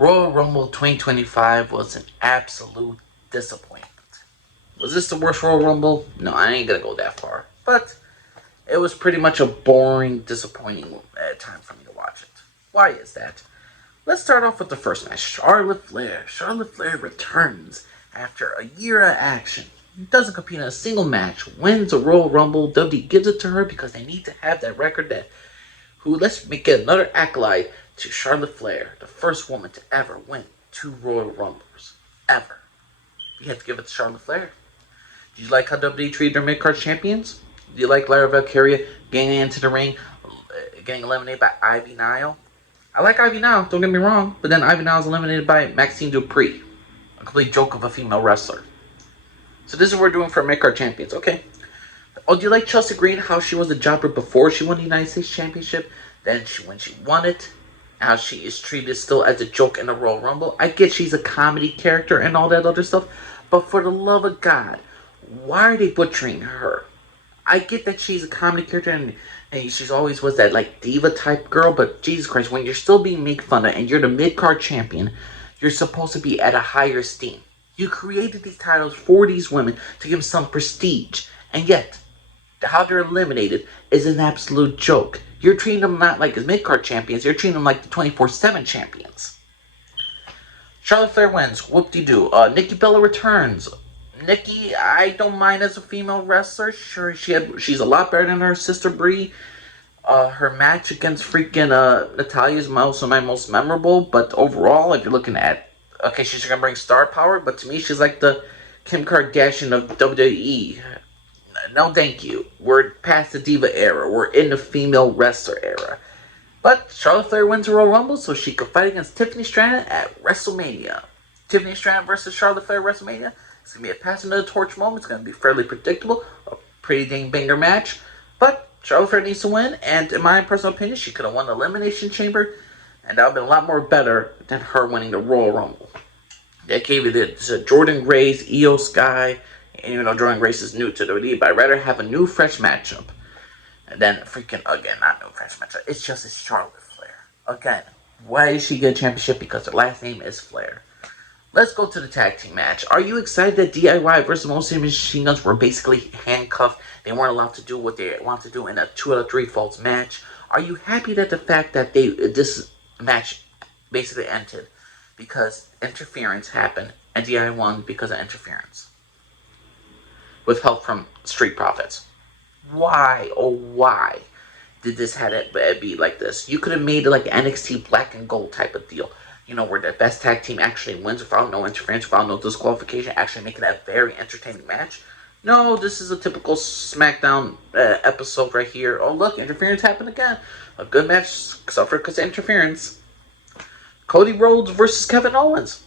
Royal Rumble 2025 was an absolute disappointment. Was this the worst Royal Rumble? No, I ain't gonna go that far. But it was pretty much a boring, disappointing time for me to watch it. Why is that? Let's start off with the first match. Charlotte Flair. Charlotte Flair returns after a year of action. Doesn't compete in a single match. Wins a Royal Rumble. WWE gives it to her because they need to have that record that let's make it another accolade to Charlotte Flair, the first woman to ever win 2 Royal Rumbles. Ever. You have to give it to Charlotte Flair. Did you like how WWE treated their mid-card champions? Do you like Lyra Valkyria getting into the ring, getting eliminated by Ivy Nile? I like Ivy Nile, don't get me wrong, but then Ivy Nile is eliminated by Maxine Dupree, a complete joke of a female wrestler. So this is what we're doing for mid-card champions, okay. Oh, do you like Chelsea Green, how she was a jobber before she won the United States Championship? Then when she won it, how she is treated still as a joke in the Royal Rumble? I get she's a comedy character and all that other stuff, but for the love of God, why are they butchering her? I get that she's a comedy character and she's always was that like diva type girl, but Jesus Christ, when you're still being made fun of and you're the mid-card champion, you're supposed to be at a higher esteem. You created these titles for these women to give them some prestige, and yet how they're eliminated is an absolute joke. You're treating them not like as mid-card champions, you're treating them like the 24/7 champions. Charlotte Flair wins. Whoop-de-doo. Nikki Bella returns. Nikki, I don't mind as a female wrestler. Sure, she's a lot better than her sister Brie. Her match against freaking Natalya is also my most memorable. But overall, if you're looking at, okay, she's gonna bring star power, but to me, she's like the Kim Kardashian of WWE. No, thank you. We're past the diva era. We're in the female wrestler era. But Charlotte Flair wins the Royal Rumble so she could fight against Tiffany Stratton at Wrestlemania. Tiffany Stratton versus Charlotte Flair at Wrestlemania. It's going to be a passing of the torch moment. It's going to be fairly predictable. A pretty dang banger match. But Charlotte Flair needs to win. And in my personal opinion, she could have won the Elimination Chamber. And that would have been a lot more better than her winning the Royal Rumble. That gave it to Jordan Grace, Io Sky. And even though Jordan Grace is new to WWE, but I'd rather have a new, fresh matchup than freaking, again, not new, fresh matchup. It's Charlotte Flair. Again, why did she get a championship? Because her last name is Flair. Let's go to the tag team match. Are you excited that DIY versus Motor Machine Guns were basically handcuffed? They weren't allowed to do what they want to do in a 2 out of 3 falls match. Are you happy that the fact that this match basically ended because interference happened and DIY won because of interference? With help from Street Profits. Why, oh why, did this have to be like this? You could have made it like NXT Black and Gold type of deal. You know, where the best tag team actually wins without no interference, without no disqualification, actually making that a very entertaining match. No, this is a typical SmackDown episode right here. Oh look, interference happened again. A good match suffered because of interference. Cody Rhodes versus Kevin Owens.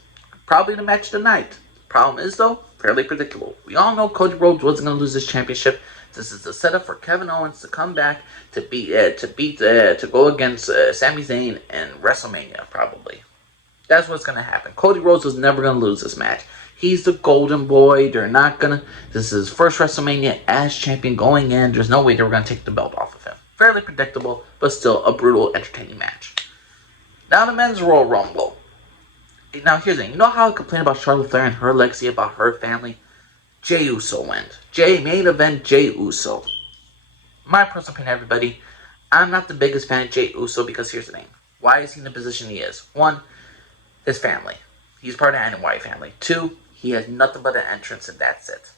Probably the match of the night. Problem is though, fairly predictable. We all know Cody Rhodes wasn't going to lose this championship. This is the setup for Kevin Owens to come back to go against Sami Zayn in WrestleMania, probably. That's what's going to happen. Cody Rhodes was never going to lose this match. He's the golden boy. They're not going to... This is his first WrestleMania as champion going in. There's no way they were going to take the belt off of him. Fairly predictable, but still a brutal, entertaining match. Now the men's Royal Rumble. Now here's the thing. You know how I complain about Charlotte Flair and her legacy, about her family? Jey Uso went. Main event Jey Uso. My personal opinion, everybody, I'm not the biggest fan of Jey Uso because here's the thing. Why is he in the position he is? 1, his family. He's part of the NY family. 2, he has nothing but an entrance and that's it.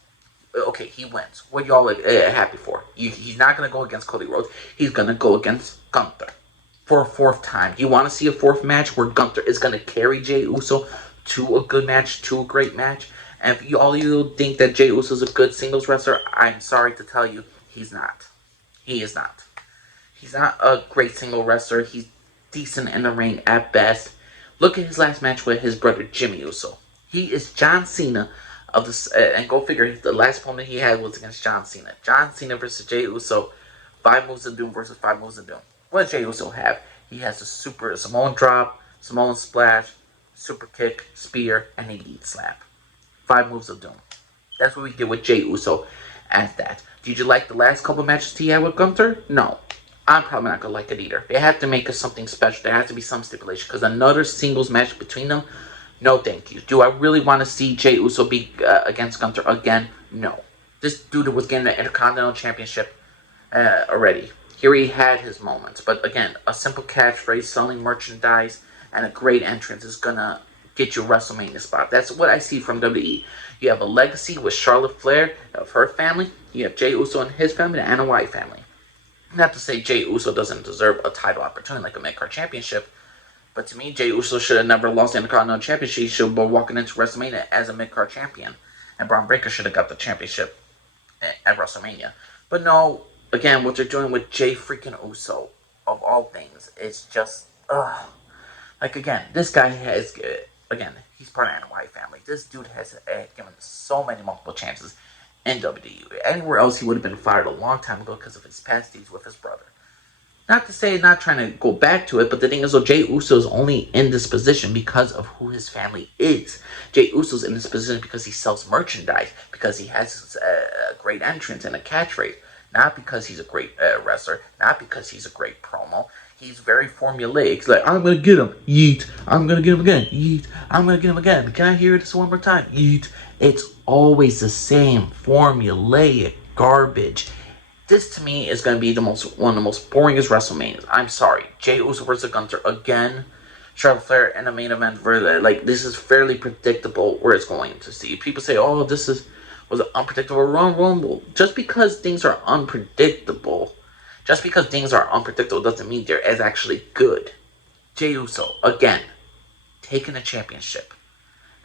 Okay, he wins. What y'all happy for? He's not going to go against Cody Rhodes. He's going to go against Gunther. For a 4th time. You want to see a 4th match where Gunther is going to carry Jey Uso to a good match, to a great match? And if all you think that Jey Uso is a good singles wrestler, I'm sorry to tell you, he's not. He is not. He's not a great single wrestler. He's decent in the ring at best. Look at his last match with his brother Jimmy Uso. He is John Cena of the and go figure, the last opponent he had was against John Cena. John Cena versus Jey Uso. 5 moves of doom versus 5 moves of doom. What does Jey Uso have? He has the super Samoan drop, Samoan splash, super kick, spear, and a lead slap. 5 moves of doom. That's what we did with Jey Uso as that. Did you like the last couple matches he had with Gunther? No. I'm probably not gonna like it either. They have to make us something special. There has to be some stipulation because another singles match between them, no thank you. Do I really want to see Jey Uso be against Gunther again? No. This dude was getting the Intercontinental Championship already. Here he had his moments, but again, a simple catchphrase, selling merchandise, and a great entrance is gonna get you a WrestleMania spot. That's what I see from WWE. You have a legacy with Charlotte Flair of her family. You have Jey Uso and his family, the Anna White family. Not to say Jey Uso doesn't deserve a title opportunity like a mid-card championship, but to me, Jey Uso should have never lost the Intercontinental Championship. He should have been walking into WrestleMania as a mid-card champion. And Braun Breaker should have got the championship at WrestleMania. But no, again, what they're doing with Jey freaking Uso, of all things, it's just, like, again, this guy has, again, he's part of the Anna White family. This dude has given so many multiple chances in WWE. Anywhere else, he would have been fired a long time ago because of his past deeds with his brother. Not to say not trying to go back to it, but the thing is, though, Jey Uso is only in this position because of who his family is. Jey Uso's in this position because he sells merchandise, because he has a great entrance and a catchphrase. Not because he's a great wrestler, not because he's a great promo. He's very formulaic. He's like, I'm going to get him, yeet. I'm going to get him again, yeet. I'm going to get him again. Can I hear this one more time? Yeet. It's always the same formulaic garbage. This to me is going to be one of the most boringest WrestleManias. I'm sorry. Jey Uso versus Gunther again. Charlotte Flair in a main event. Like, this is fairly predictable where it's going to see. People say, oh, was an unpredictable Rumble. Just because things are unpredictable doesn't mean they're as actually good. Jey Uso, again, taking a championship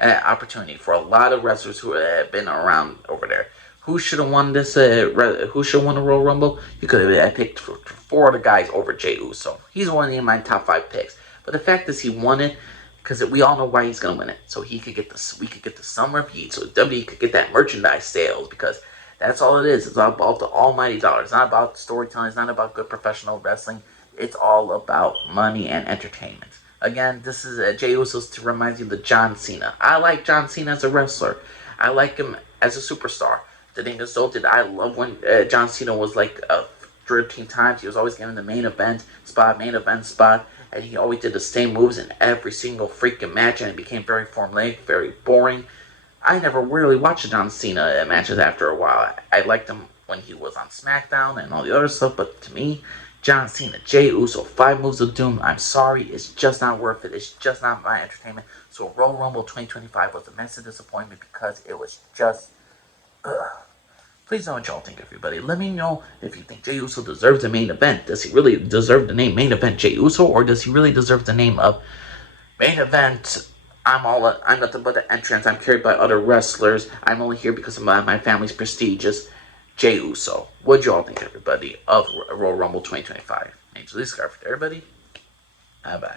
opportunity for a lot of wrestlers who have been around over there. Who should have won this? Who should have won the Royal Rumble? You could have picked four other guys over Jey Uso. He's one of my top 5 picks. But the fact is, he won it because we all know why he's gonna win it. So we could get the summer heat. So WWE could get that merchandise sales, because that's all it is. It's all about the almighty dollar. It's not about storytelling. It's not about good professional wrestling. It's all about money and entertainment. Again, this is Jey Uso to remind you of the John Cena. I like John Cena as a wrestler. I like him as a superstar. The thing is, though, I love when John Cena was like 13 times. He was always getting the main event spot, and he always did the same moves in every single freaking match, and it became very formulaic, very boring. I never really watched the John Cena matches after a while. I liked him when he was on SmackDown and all the other stuff, but to me, John Cena, Jey Uso, 5 Moves of Doom, I'm sorry, it's just not worth it. It's just not my entertainment. So Royal Rumble 2025 was a massive disappointment because it was just... Please know what y'all think, everybody. Let me know if you think Jey Uso deserves the main event. Does he really deserve the name Main Event Jey Uso, or does he really deserve the name of Main Event? I'm nothing but the entrance. I'm carried by other wrestlers. I'm only here because of my family's prestigious Jey Uso. What y'all think, everybody, of Royal Rumble 2025? Angel Lee Scarf, everybody. Bye bye.